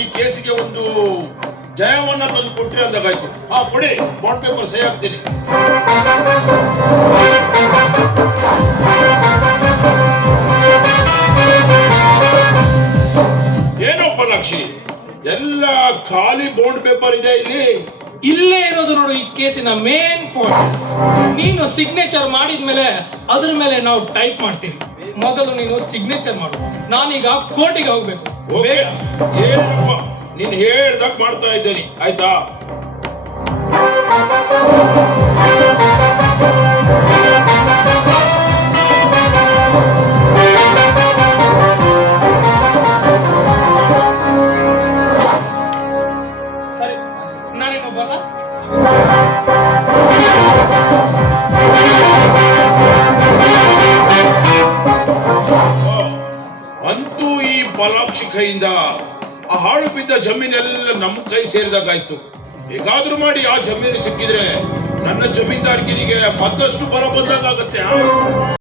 ಈ ಕೇಸಿಗೆ ಒಂದು ಜಯವನ್ನ ತಂದು ಕೊಟ್ರಿ ಅಂದಾಗಾಯ್ತು. ಕೊಡಿ, ಬಾಂಡ್ ಪೇಪರ್ ಸಹಿ ಹಾಕ್ತೀನಿ. ಏನಪ್ಪ ಲಕ್ಷಿ, ಎಲ್ಲ ಖಾಲಿ ಬಾಂಡ್ ಪೇಪರ್ ಇದೆ ಇಲ್ಲಿ. ಇಲ್ಲೇ ಇರೋದು ನೋಡು ಈ ಕೇಸಿನ ಮೇನ್ ಪಾಯಿಂಟ್. ನೀನು ಸಿಗ್ನೇಚರ್ ಮಾಡಿದ್ಮೇಲೆ ಅದ್ರ ಮೇಲೆ ನಾವು ಟೈಪ್ ಮಾಡ್ತೀವಿ. ಮೊದಲು ನೀನು ಸಿಗ್ನೇಚರ್ ಮಾಡು, ನಾನೀಗ ಕೋರ್ಟಿಗೆ ಹೋಗ್ಬೇಕು. ಓಕೆ, ಏನಪ್ಪ ನೀನು ಹೇಳ್ದಾಗ ಮಾಡ್ತಾ ಇದ್ದೇನೆ, ಆಯ್ತಾ? ಸರಿ, ನಾನೇನು ಬರಲ್ಲ. ಅಂತೂ ಈ ಫಲಾಕ್ಷಿ ಕೈಯಿಂದ ಆ ಹಾಳು ಬಿದ್ದ ಜಮೀನೆಲ್ಲ ನಮ್ಮ ಕೈ ಸೇರಿದಾಗಾಯ್ತು. ಹೇಗಾದ್ರೂ ಮಾಡಿ ಆ ಜಮೀನು ಸಿಕ್ಕಿದ್ರೆ ನನ್ನ ಜಮೀನ್ದಾರ್ಗಿರಿಗೆ ಮತ್ತಷ್ಟು ಬಲ ಬಂದಾಗತ್ತೆ.